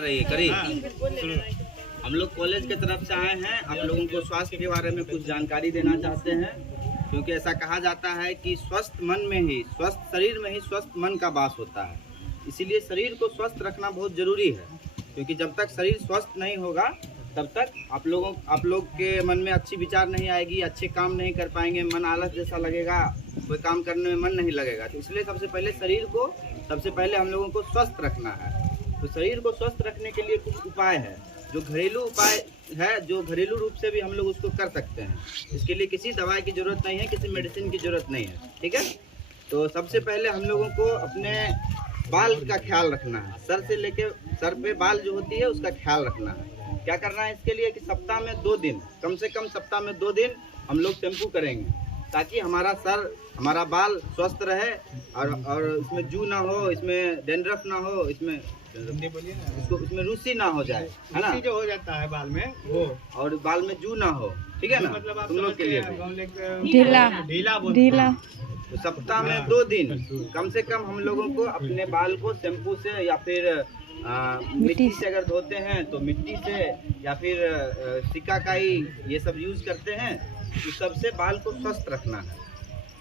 कर रही है करीब। हम लोग कॉलेज के तरफ से आए हैं, आप लोगों को स्वास्थ्य के बारे में कुछ जानकारी देना चाहते हैं, क्योंकि ऐसा कहा जाता है कि स्वस्थ शरीर में ही स्वस्थ मन का वास होता है। इसीलिए शरीर को स्वस्थ रखना बहुत ज़रूरी है, क्योंकि जब तक शरीर स्वस्थ नहीं होगा तब तक आप लोग के मन में अच्छी विचार नहीं आएगी, अच्छे काम नहीं कर पाएंगे, मन आलस जैसा लगेगा, कोई काम करने में मन नहीं लगेगा। तो इसलिए सबसे पहले हम लोगों को स्वस्थ रखना है। तो शरीर को स्वस्थ रखने के लिए कुछ उपाय है, जो घरेलू उपाय है, जो घरेलू रूप से भी हम लोग उसको कर सकते हैं। इसके लिए किसी दवाई की ज़रूरत नहीं है, किसी मेडिसिन की ज़रूरत नहीं है, ठीक है। तो सबसे पहले हम लोगों को अपने बाल का ख्याल रखना है। सर से लेके सर पे बाल जो होती है उसका ख्याल रखना है। क्या करना है इसके लिए कि सप्ताह में 2 दिन, कम से कम सप्ताह में 2 दिन हम लोग शैम्पू करेंगे, ताकि हमारा बाल स्वस्थ रहे और इसमें जू ना हो, इसमें डेंड्रफ ना हो, इसमें रूसी ना हो जाए, है ना, जो हो जाता है बाल में वो, और बाल में जू ना हो, ठीक है ना। मतलब तुम लोग के लिए ढीला। तो सप्ताह में 2 दिन कम से कम हम लोगों को अपने बाल को शैम्पू से या फिर मिट्टी से अगर धोते हैं तो मिट्टी से, या फिर सिकाकाई ये सब यूज़ करते हैं, इस सबसे बाल को स्वस्थ रखना है।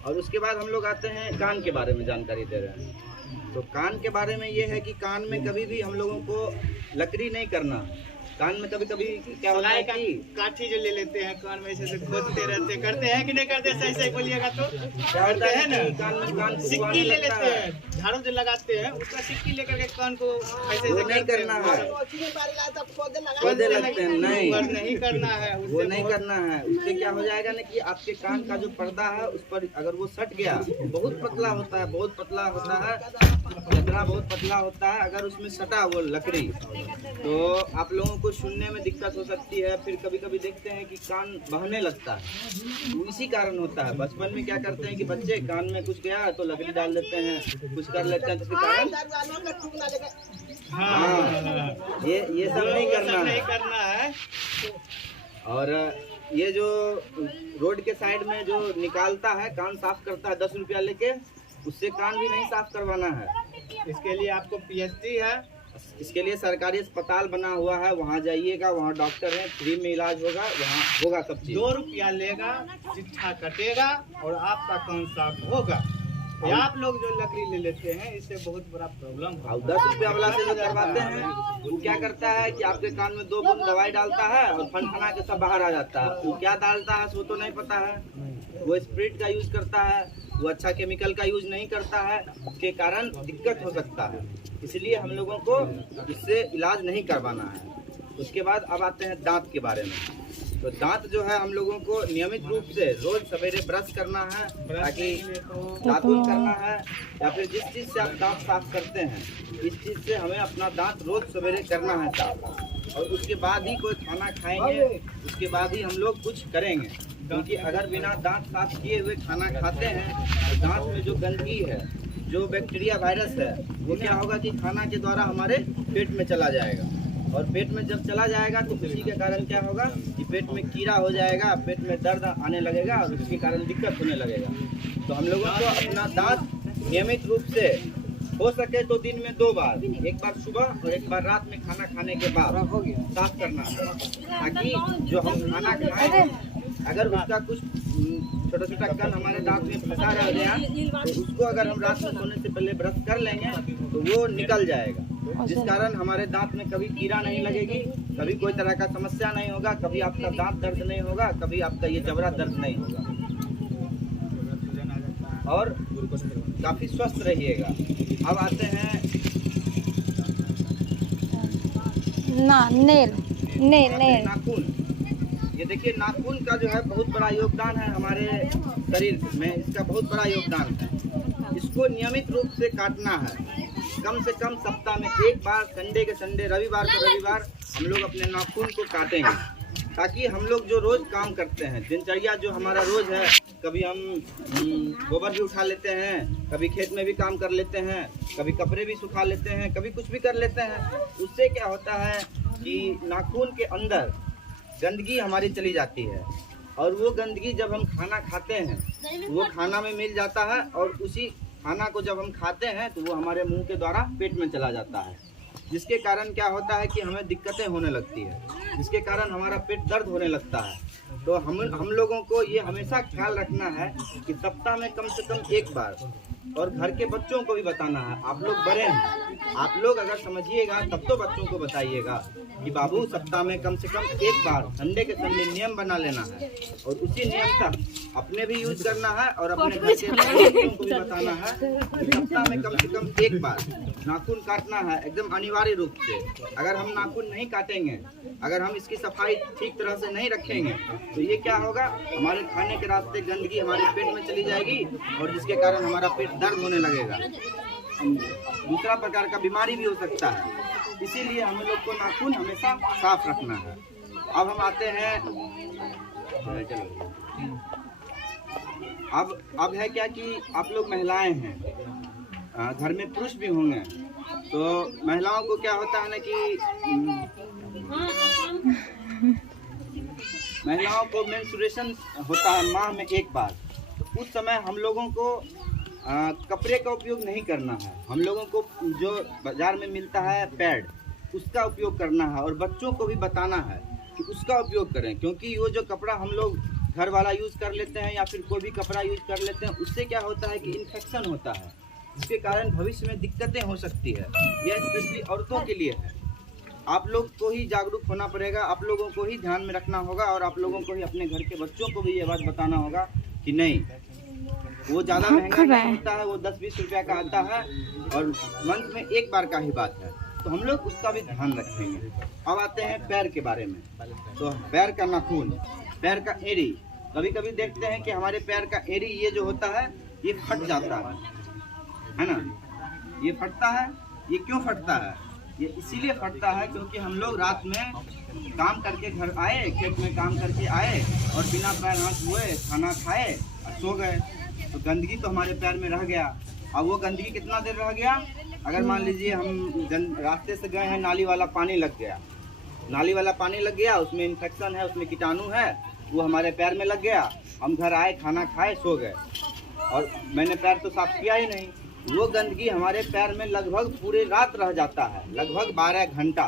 और उसके बाद हम लोग आते हैं कान के बारे में जानकारी दे रहे हैं। तो कान के बारे में ये है कि कान में कभी भी हम लोगों को लकड़ी नहीं करना। कान में कभी कभी क्या होता है कि काठी जो ले लेते हैं कान में ऐसे खोदते रहते, करते हैं कि नहीं करते? सही सही बोलिएगा तो। क्या होता है ना, कान सिक्की ले लेते हैं, झाड़ू जो लगाते हैं उसका सिक्की लेकर के कान को ऐसे नहीं करना है, खोदे लगते हैं, नहीं करना है, वो नहीं करना है। उससे क्या हो जाएगा ना कि आपके कान का जो पर्दा है उस पर अगर वो सट गया, बहुत पतला होता है, बहुत पतला होता है, अगर उसमें सटा वो लकड़ी तो आप लोगों को सुनने में दिक्कत हो सकती है। फिर कभी कभी देखते हैं कि कान बहने लगता है, तो इसी कारण होता है। बचपन में क्या करते हैं कि बच्चे कान में कुछ गया तो लकड़ी डाल देते हैं, कुछ कर लेते हैं, जिसके कारण ये सब नहीं करना है। और ये जो रोड के साइड में जो निकालता है, कान साफ करता है 10 रुपया लेके, उससे कान भी नहीं साफ करवाना है। इसके लिए आपको पीएचडी है, इसके लिए सरकारी अस्पताल बना हुआ है, वहाँ जाइएगा, वहाँ डॉक्टर हैं, फ्री में इलाज होगा, वहाँ होगा सब चीज़। 2 रुपया लेगा, चिट्ठा कटेगा और आपका कान साफ होगा। आप लोग जो लकड़ी ले लेते हैं इससे बहुत बड़ा प्रॉब्लम है। और 10 रुपया वाला से जो करवाते हैं वो क्या करता है कि आपके कान में 2 बूंद दवाई डालता है और फनफना के सब बाहर आ जाता है। वो क्या डालता है वो तो नहीं पता है, वो स्प्रिट का यूज करता है, वो अच्छा केमिकल का यूज नहीं करता है, उसके कारण दिक्कत हो सकता है। इसलिए हम लोगों को इससे इलाज नहीं करवाना है। उसके बाद अब आते हैं दांत के बारे में। तो दांत जो है हम लोगों को नियमित रूप से रोज सवेरे ब्रश करना है, ताकि दातुन करना है, या फिर जिस चीज़ से आप दांत साफ करते हैं इस चीज़ से हमें अपना दांत रोज सवेरे करना है साफ। और उसके बाद ही कोई खाना खाएंगे, उसके बाद ही हम लोग कुछ करेंगे, क्योंकि अगर बिना दांत साफ किए हुए खाना खाते हैं तो दांत में जो गंदगी है, जो बैक्टीरिया वायरस है, वो क्या होगा कि खाना के द्वारा हमारे पेट में चला जाएगा। और पेट में जब चला जाएगा तो उसी के कारण क्या होगा कि पेट में कीड़ा हो जाएगा, पेट में दर्द आने लगेगा और उसके कारण दिक्कत होने लगेगा। तो हम लोगों को अपना दांत नियमित रूप से हो सके तो दिन में 2 बार, एक बार सुबह और एक बार रात में खाना खाने के बाद साफ करना है, ताकि जो हम खाना खाएं अगर उसका कुछ छोटा छोटा कण हमारे दांत में फंसा रह गया तो उसको अगर हम रात में सोने से पहले ब्रश कर लेंगे तो वो निकल जाएगा, जिस कारण हमारे दांत में कभी कीड़ा नहीं लगेगी, कभी कोई तरह का समस्या नहीं होगा, कभी आपका दांत दर्द नहीं होगा, कभी आपका ये जबड़ा दर्द नहीं होगा और काफ़ी स्वस्थ रहिएगा। अब आते हैं नाखून। ये देखिए, नाखून का जो है बहुत बड़ा योगदान है हमारे शरीर में, इसका बहुत बड़ा योगदान है। इसको नियमित रूप से काटना है, कम से कम सप्ताह में 1 बार, संडे के संडे, रविवार को रविवार हम लोग अपने नाखून को काटेंगे, ताकि हम लोग जो रोज़ काम करते हैं, दिनचर्या जो हमारा रोज़ है, कभी हम गोबर भी उठा लेते हैं, कभी खेत में भी काम कर लेते हैं, कभी कपड़े भी सुखा लेते हैं, कभी कुछ भी कर लेते हैं। उससे क्या होता है कि नाखून के अंदर गंदगी हमारी चली जाती है, और वो गंदगी जब हम खाना खाते हैं वो खाना में मिल जाता है, और उसी खाना को जब हम खाते हैं तो वो हमारे मुंह के द्वारा पेट में चला जाता है। जिसके कारण क्या होता है कि हमें दिक्कतें होने लगती है, जिसके कारण हमारा पेट दर्द होने लगता है। तो हम लोगों को ये हमेशा ख्याल रखना है कि सप्ताह में कम से कम एक बार, और घर के बच्चों को भी बताना है। आप लोग बड़े हैं, आप लोग अगर समझिएगा तब तो बच्चों को बताइएगा कि बाबू सप्ताह में कम से कम एक बार संडे के संडे नियम बना लेना है, और उसी नियम तक अपने भी यूज करना है और अपने घर के बच्चों को भी बताना है कि सप्ताह में कम से कम एक बार नाखून काटना है, एकदम अनिवार्य रूप से। अगर हम नाखून नहीं काटेंगे, अगर हम इसकी सफाई ठीक तरह से नहीं रखेंगे, तो ये क्या होगा, हमारे खाने के रास्ते गंदगी हमारे पेट में चली जाएगी, और जिसके कारण हमारा पेट दर्द होने लगेगा। दूसरा प्रकार का बीमारी भी हो सकता है। इसीलिए हम लोग को नाखून हमेशा साफ रखना है। अब हम आते हैं, अब है क्या कि आप लोग महिलाएं हैं, घर में पुरुष भी होंगे, तो महिलाओं को क्या होता है ना कि महिलाओं को मेंस्ट्रुएशन होता है माह में एक बार। तो उस समय हम लोगों को कपड़े का उपयोग नहीं करना है। हम लोगों को जो बाजार में मिलता है पैड, उसका उपयोग करना है, और बच्चों को भी बताना है कि उसका उपयोग करें, क्योंकि वो जो कपड़ा हम लोग घर वाला यूज़ कर लेते हैं या फिर कोई भी कपड़ा यूज़ कर लेते हैं, उससे क्या होता है कि इन्फेक्शन होता है, जिसके कारण भविष्य में दिक्कतें हो सकती है। यह स्पेशली औरतों के लिए है। आप लोग को ही जागरूक होना पड़ेगा, आप लोगों को ही ध्यान में रखना होगा, और आप लोगों को ही अपने घर के बच्चों को भी ये बात बताना होगा कि नहीं, वो ज़्यादा महंगा नहीं होता है, वो 10-20 रुपया का आता है, और मंथ में एक बार का ही बात है। तो हम लोग उसका भी ध्यान रखेंगे। अब आते हैं पैर के बारे में। तो पैर का नाखून, पैर का एड़ी, कभी कभी देखते हैं कि हमारे पैर का एड़ी ये जो होता है ये फट जाता है ना। ये फटता है, ये क्यों फटता है? ये इसीलिए फटता है क्योंकि हम लोग रात में काम करके घर आए, खेत में काम करके आए, और बिना पैर हाथ धोए खाना खाए और सो गए, तो गंदगी तो हमारे पैर में रह गया। अब वो गंदगी कितना देर रह गया? अगर मान लीजिए हम रास्ते से गए हैं, नाली वाला पानी लग गया, नाली वाला पानी लग गया, उसमें इन्फेक्शन है, उसमें कीटाणु है, वो हमारे पैर में लग गया। हम घर आए, खाना खाए, सो गए, और मैंने पैर तो साफ किया ही नहीं। वो गंदगी हमारे पैर में लगभग पूरी रात रह जाता है, लगभग 12 घंटा।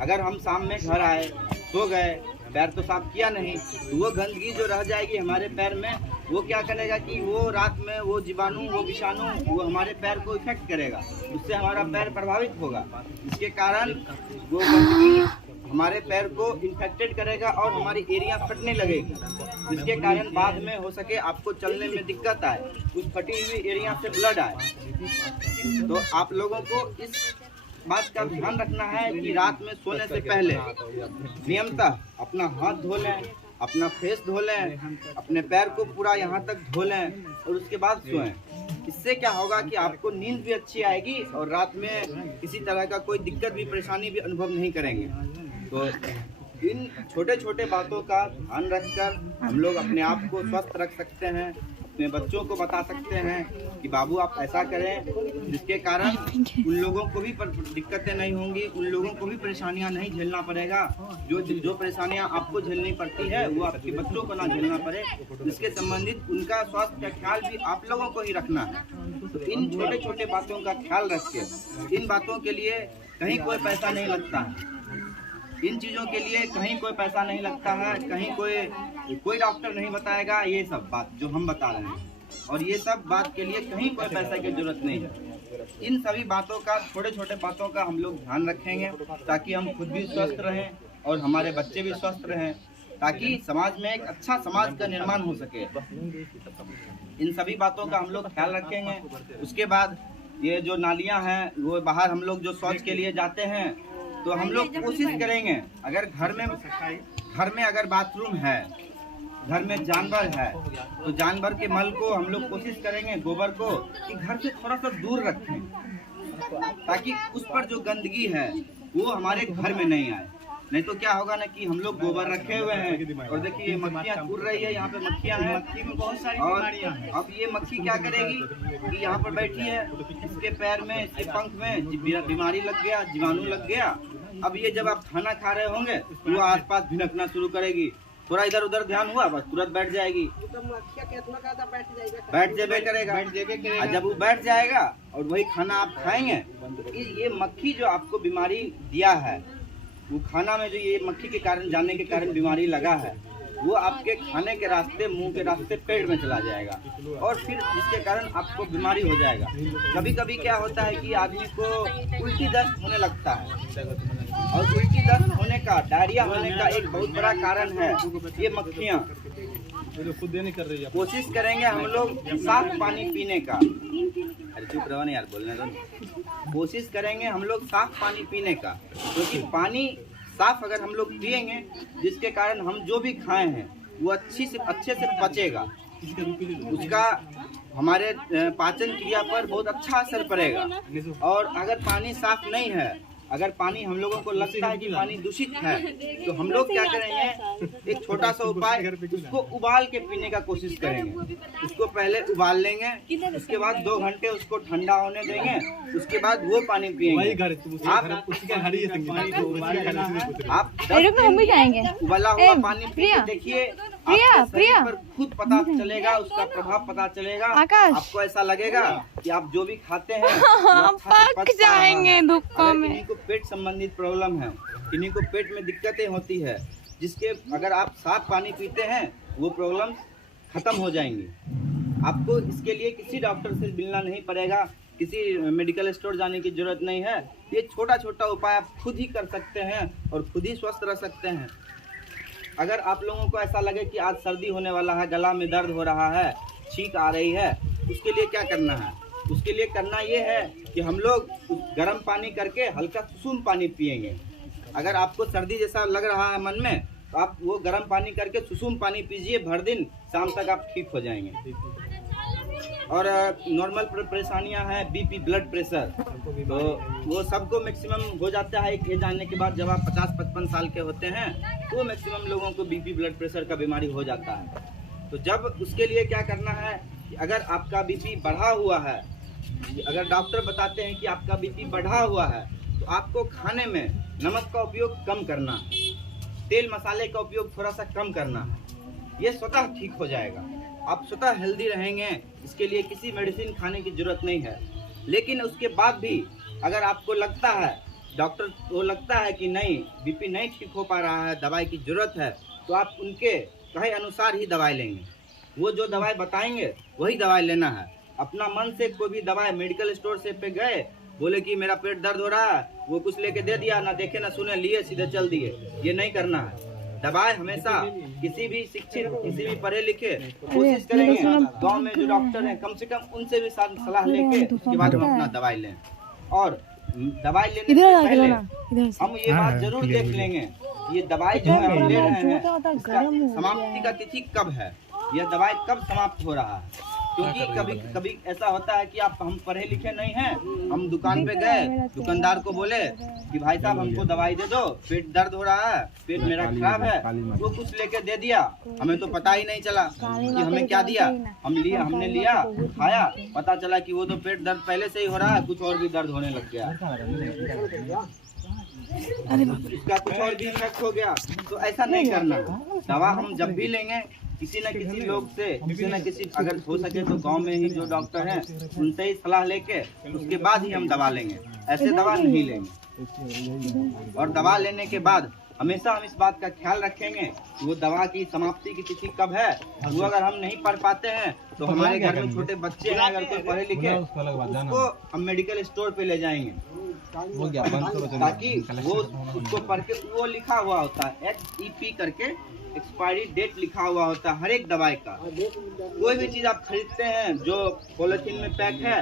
अगर हम शाम में घर आए, सो गए, पैर तो साफ किया नहीं, तो वो गंदगी जो रह जाएगी हमारे पैर में, वो क्या करेगा कि वो रात में वो जीवाणु, वो विषाणु, वो हमारे पैर को इफेक्ट करेगा, उससे हमारा पैर प्रभावित होगा। इसके कारण वो गंदगी हमारे पैर को इन्फेक्टेड करेगा और हमारी एरिया फटने लगेगी, जिसके कारण बाद में हो सके आपको चलने में दिक्कत आए, उस फटी हुई एरिया से ब्लड आए। तो आप लोगों को इस बात का ध्यान रखना है कि रात में सोने से पहले नियमतः अपना हाथ धो लें, अपना फेस धो लें, अपने पैर को पूरा यहाँ तक धो लें, और उसके बाद सोएं। इससे क्या होगा कि आपको नींद भी अच्छी आएगी, और रात में किसी तरह का कोई दिक्कत भी, परेशानी भी अनुभव नहीं करेंगे। तो इन छोटे छोटे बातों का ध्यान रखकर हम लोग अपने आप को स्वस्थ रख सकते हैं, अपने बच्चों को बता सकते हैं कि बाबू आप ऐसा करें, जिसके कारण उन लोगों को भी दिक्कतें नहीं होंगी, उन लोगों को भी परेशानियां नहीं झेलना पड़ेगा। जो परेशानियां आपको झेलनी पड़ती है वो आपके बच्चों को ना झेलना पड़े। इसके संबंधित उनका स्वास्थ्य का ख्याल भी आप लोगों को ही रखना है। तो इन छोटे छोटे बातों का ख्याल रख के, इन बातों के लिए कहीं कोई पैसा नहीं लगता है, इन चीज़ों के लिए कहीं कोई पैसा नहीं लगता है, कहीं कोई डॉक्टर नहीं बताएगा ये सब बात जो हम बता रहे हैं, और ये सब बात के लिए कहीं कोई पैसा की जरूरत नहीं है। इन सभी बातों का, छोटे छोटे बातों का हम लोग ध्यान रखेंगे, ताकि हम खुद भी स्वस्थ रहें और हमारे बच्चे भी स्वस्थ रहें, ताकि समाज में एक अच्छा समाज का निर्माण हो सके। इन सभी बातों का हम लोग ख्याल रखेंगे। उसके बाद ये जो नालियाँ हैं, वो बाहर हम लोग जो शौच के लिए जाते हैं, तो हम लोग कोशिश करेंगे, अगर घर में अगर बाथरूम है, घर में जानवर है, तो जानवर के मल को हम लोग कोशिश करेंगे, गोबर को, कि घर से थोड़ा सा दूर रखें, ताकि उस पर जो गंदगी है वो हमारे घर में नहीं आए। नहीं तो क्या होगा ना कि हम लोग गोबर रखे हुए हैं, और देखिए मक्खियाँ उड़ रही है, यहाँ पे मक्खियाँ हैं, मक्खी में बहुत सारी बीमारियाँ हैं। अब ये मक्खी क्या करेगी कि यहाँ पर बैठी है, इसके पैर में, इसके पंख में बीमारी लग गया, जीवाणु लग गया। अब ये जब आप खाना खा रहे होंगे, वो आसपास भिनकना शुरू करेगी, थोड़ा इधर उधर ध्यान हुआ बस तुरंत बैठ जाएगी, बैठ जाबे करेगा। और जब वो बैठ जाएगा और वही खाना आप खाएंगे तो ये मक्खी जो आपको बीमारी दिया है, वो खाना में जो ये मक्खी के कारण जाने के कारण बीमारी लगा है, वो आपके खाने के रास्ते, मुंह के रास्ते पेट में चला जाएगा और फिर जिसके कारण आपको बीमारी हो जाएगा। कभी कभी क्या होता है कि आदमी को उल्टी दस्त होने लगता है, और उल्टी दस्त होने का, डायरिया होने का एक बहुत बड़ा कारण है ये मक्खियाँ। कोशिश करेंगे हम लोग साफ पानी पीने का, अरे चुप रहो ना यार, बोलने दो। कोशिश करेंगे हम लोग साफ पानी पीने का, क्योंकि पानी साफ अगर हम लोग पिएंगे जिसके कारण हम जो भी खाए हैं वो अच्छे से पचेगा, उसका हमारे पाचन क्रिया पर बहुत अच्छा असर पड़ेगा। और अगर पानी साफ नहीं है, अगर पानी हम लोगों को लगता है कि पानी दूषित है, तो हम लोग क्या करेंगे, एक छोटा सा उपाय, उसको उबाल के पीने का कोशिश करेंगे। उसको पहले उबाल लेंगे, उसके बाद 2 घंटे उसको ठंडा होने देंगे, उसके बाद वो पानी पिएंगे। आप उबाला हुआ पानी पी के देखिए, प्रिया पर खुद पता चलेगा, उसका प्रभाव पता चलेगा। आपको ऐसा लगेगा कि आप जो भी खाते हैं पक जाएंगे धूपों में। किन्हीं को पेट संबंधित प्रॉब्लम है, किन्हीं को पेट में दिक्कतें होती है, जिसके अगर आप साफ पानी पीते हैं वो प्रॉब्लम खत्म हो जाएंगी। आपको इसके लिए किसी डॉक्टर से मिलना नहीं पड़ेगा, किसी मेडिकल स्टोर जाने की जरूरत नहीं है। ये छोटा छोटा उपाय आप खुद ही कर सकते हैं और खुद ही स्वस्थ रह सकते हैं। अगर आप लोगों को ऐसा लगे कि आज सर्दी होने वाला है, गला में दर्द हो रहा है, छींक आ रही है, उसके लिए क्या करना है? उसके लिए करना ये है कि हम लोग गर्म पानी करके हल्का सुसुम पानी पिएंगे। अगर आपको सर्दी जैसा लग रहा है मन में, तो आप वो गर्म पानी करके सुसुम पानी पीजिए भर दिन, शाम तक आप ठीक हो जाएंगे। और नॉर्मल परेशानियां हैं, बीपी, ब्लड प्रेशर, तो वो सबको मैक्सिमम हो जाता है एक एज आने के बाद। जब आप 50-55 साल के होते हैं तो मैक्सिमम लोगों को बीपी, ब्लड प्रेशर का बीमारी हो जाता है। तो जब उसके लिए क्या करना है कि अगर आपका बीपी बढ़ा हुआ है, अगर डॉक्टर बताते हैं कि आपका बीपी बढ़ा हुआ है, तो आपको खाने में नमक का उपयोग कम करना है, तेल मसाले का उपयोग थोड़ा सा कम करना है। ये स्वतः ठीक हो जाएगा, आप स्वतः हेल्दी रहेंगे। इसके लिए किसी मेडिसिन खाने की जरूरत नहीं है। लेकिन उसके बाद भी अगर आपको लगता है, डॉक्टर को लगता है कि नहीं, बीपी नहीं ठीक हो पा रहा है, दवाई की जरूरत है, तो आप उनके कहे अनुसार ही दवाई लेंगे। वो जो दवाई बताएंगे वही दवाई लेना है। अपना मन से कोई भी दवाई, मेडिकल स्टोर से पे गए, बोले कि मेरा पेट दर्द हो रहा है, वो कुछ लेके दे दिया, ना देखे ना सुने, लिए सीधे चल दिए, ये नहीं करना है। दवाई हमेशा किसी भी शिक्षित, किसी भी पढ़े लिखे, कोशिश करेंगे गांव में जो डॉक्टर हैं कम से कम उनसे भी सलाह लेके उसके बाद हम अपना दवाई लें। और दवाई लेने से पहले हम ये बात जरूर देख लेंगे, ये दवाई जो है हम ले रहे हैं, इसका समाप्ति का तिथि कब है, यह दवाई कब समाप्त हो रहा है। क्योंकि कभी कभी ऐसा होता है कि हम पढ़े लिखे नहीं हैं, हम दुकान पे गए, दुकानदार को बोले कि भाई साहब हमको दवाई दे दो, पेट दर्द हो रहा है, पेट मेरा खराब है, वो कुछ लेके दे दिया, हमें तो पता ही नहीं चला कि हमें क्या दिया। हमने लिया, खाया, पता चला कि वो तो पेट दर्द पहले से ही हो रहा है, कुछ और भी दर्द होने लग गया, इसका कुछ और भी इफेक्ट हो गया। तो ऐसा नहीं करना। दवा हम जब भी लेंगे किसी न किसी लोग से, किसी न किसी, अगर हो सके तो गांव में ही जो डॉक्टर हैं उनसे ही सलाह लेके उसके बाद ही हम दवा लेंगे, ऐसे दवा नहीं लेंगे। और दवा लेने के बाद हमेशा हम इस बात का ख्याल रखेंगे वो दवा की समाप्ति की तिथि कब है। वो अगर हम नहीं पढ़ पाते हैं तो हमारे घर में छोटे बच्चे हैं, अगर कोई पढ़े लिखे, उसको हम मेडिकल स्टोर पे ले जाएंगे, ताकि वो उसको पढ़ के, वो लिखा हुआ होता है XEP करके, एक्सपायरी डेट लिखा हुआ होता है हर एक दवाई का। कोई भी चीज आप खरीदते हैं जो पॉलिथीन में पैक है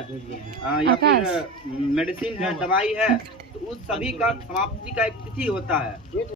या फिर मेडिसिन है, दवाई है, तो उस सभी का समाप्ति का एक तिथि होता है।